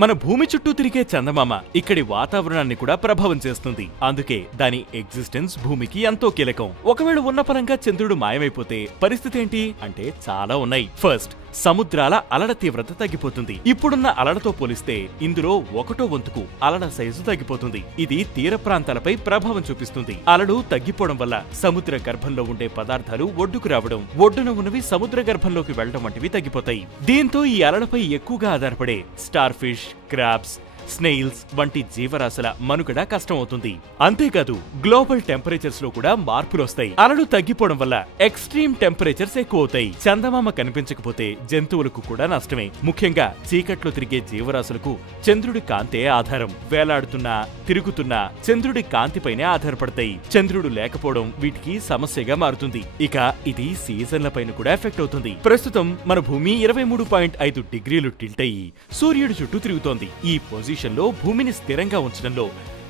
మన భూమి చుట్టూ తిరిగే చందమామ ఇక్కడి వాతావరణాన్ని కూడా ప్రభావం చేస్తుంది. అందుకే దాని ఎగ్జిస్టెన్స్ భూమికి ఎంతో కీలకం. ఒకవేళ ఉన్న పరంగా చంద్రుడు మాయమైపోతే పరిస్థితి ఏంటి అంటే చాలా ఉన్నాయి. ఫస్ట్, సముద్రాల అలల తీవ్రత తగ్గిపోతుంది. ఇప్పుడున్న అలలతో పోలిస్తే ఇందులో 1/1 వంతుకు అలల సైజు తగ్గిపోతుంది. ఇది తీర ప్రాంతాలపై ప్రభావం చూపిస్తుంది. అలలు తగ్గిపోవడం వల్ల సముద్ర గర్భంలో ఉండే పదార్థాలు ఒడ్డుకు రావడం, ఒడ్డున ఉన్నవి సముద్ర గర్భంలోకి వెళ్లడం వంటివి తగ్గిపోతాయి. దీంతో ఈ అలలపై ఎక్కువగా ఆధారపడే స్టార్ ఫిష్, క్రాబ్స్, స్నేయిల్స్ వంటి జీవరాశుల మనుగడ కష్టమవుతుంది. అంతేకాదు గ్లోబల్ టెంపరేచర్స్ లో కూడా మార్పులొస్తాయి. అలలు తగ్గిపోవడం వల్ల ఎక్స్ట్రీమ్ టెంపరేచర్స్ ఎక్కువవుతాయి. చందమామ కనిపించకపోతే జంతువులకు కూడా నష్టమే. ముఖ్యంగా చీకట్లో తిరిగే జీవరాశులకు చంద్రుడి కాంతే ఆధారం. వేలాడుతున్నా తిరుగుతున్నా చంద్రుడి కాంతిపైనే ఆధారపడతాయి. చంద్రుడు లేకపోవడం వీటికి సమస్యగా మారుతుంది. ఇక ఇది సీజన్లపైన కూడా ఎఫెక్ట్ అవుతుంది. ప్రస్తుతం మన భూమి 23.5 డిగ్రీలు టిల్ట్ అయ్యి సూర్యుడి చుట్టూ తిరుగుతోంది. ఈ పొజిషన్ లో భూమిని స్థిరంగా ఉంచడంలో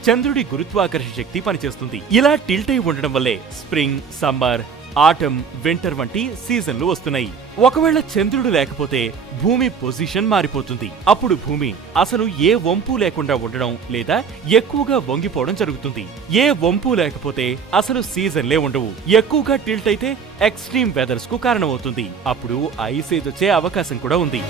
చంద్రుడి గురుత్వాకర్షణ శక్తి పనిచేస్తుంది. ఇలా టిల్ట్ అయి ఉండడం వల్లే స్ప్రింగ్, సమ్మర్, ఆటమ్, వింటర్ వంటి సీజన్లు వస్తున్నాయి. ఒకవేళ చంద్రుడు లేకపోతే భూమి పొజిషన్ మారిపోతుంది. అప్పుడు భూమి అసలు ఏ వంపు లేకుండా ఉండడం లేదా ఎక్కువగా వంగిపోవడం జరుగుతుంది. ఏ వంపు లేకపోతే అసలు సీజన్లే ఉండవు. ఎక్కువగా టిల్ట్ అయితే ఎక్స్ట్రీమ్ వెదర్స్ కు కారణమవుతుంది. అప్పుడు ఐస్ ఏజ్ వచ్చే అవకాశం కూడా ఉంది.